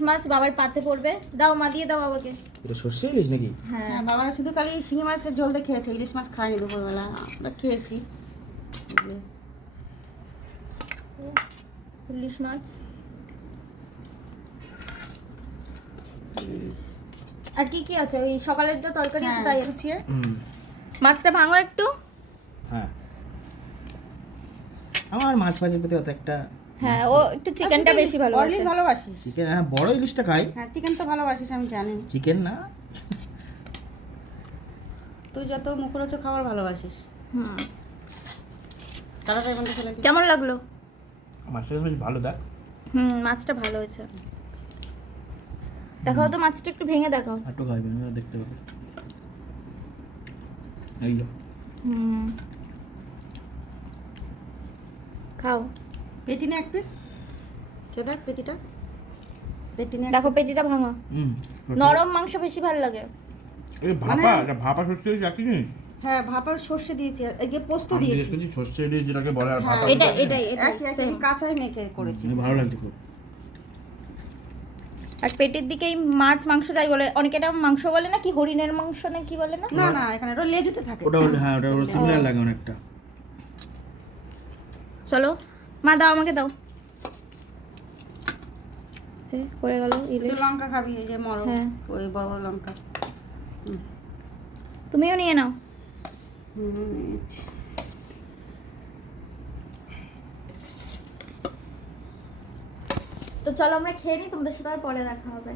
মাছ বাবার পাতে পড়বে। দাও মা, দিয়ে দাও বাবাকে। এটা সর্ষে ইলিশ নাকি? হ্যাঁ হ্যাঁ, বাবা শুধু খালি শিঙি মাছের ঝোল দিয়ে খেয়েছে, ইলিশ মাছ খায়নি দুপুরবেলা, আমরা খেয়েছি। এই যে, ইলিশ মাছ। ইলিশ। আর কি কি আছে? ওই সকালের যা তরকারি আছে হ্যাঁ, তাই কুচিয়ে। মাছটা ভাঙো একটু। হ্যাঁ, আমার মাছ ভাজির প্রতি অত একটা হ্যাঁ, ও একটু চিকেনটা বেশি বড় ভালোবাসে। ইলিশ ভালোবাসিস? চিকেন, হ্যাঁ বড় ইলিশটা খাই, হ্যাঁ, চিকেন তো ভালোবাসিস আমি জানি। চিকেন না। তুই যত মুখরোচক খাবার ভালোবাসিস। হুম। তাড়াতাড়ি বন্ধ ফেলে দিই। কেমন লাগলো? মাছটা বেশ ভালো দেখ। মাছটা ভালো হয়েছে। দেখাও তো মাছটা, একটু ভেঙে দেখাও। একটু খাইবে না, দেখতে পাবে। এই যা হুম, খাও। পেটি না এক পিস, খেয়ে দেখ পেটিটা। পেটি না দেখো পেটিটা ভাঙা। নরম মাংস বেশি ভালো লাগে। এই ভাপা, এটা ভাপা সর্ষে ইলিশ একই জিনিস। হ্যাঁ, ভাপার সর্ষে দিয়েছি, আর এই যে পোস্ত আমি দিয়েছি। দেখেছি সর্ষে ইলিশ যেটাকে বলে, আর ভাপা এটা যেটা- এটাই একই একই, সেম। আমি কাঁচাই মেখে করেছি। ভালো লাগছে খুব। আর পেটের দিকে এই মাছ মাংস যাই বলে, অনেকে এটা মাংস বলে না, কি হরিণের মাংস না কি বলে না? না না, এখানে ওটা লেজুতে থাকে। ওটা হলে হ্যাঁ, ওটা সিমিলার লাগে অনেকটা। চলো মা, দাও আমাকে দাও। যে পড়ে গেল তুই ইলিশ। লঙ্কা খাবি, এই যে মরো, হ্যাঁ। ওই বড় বড় লঙ্কা। তুমিও নিয়ে নাও। নিচ্ছি। তো চলো আমরা খেয়ে নিই, তোমাদের সাথে আর পরে দেখা হবে।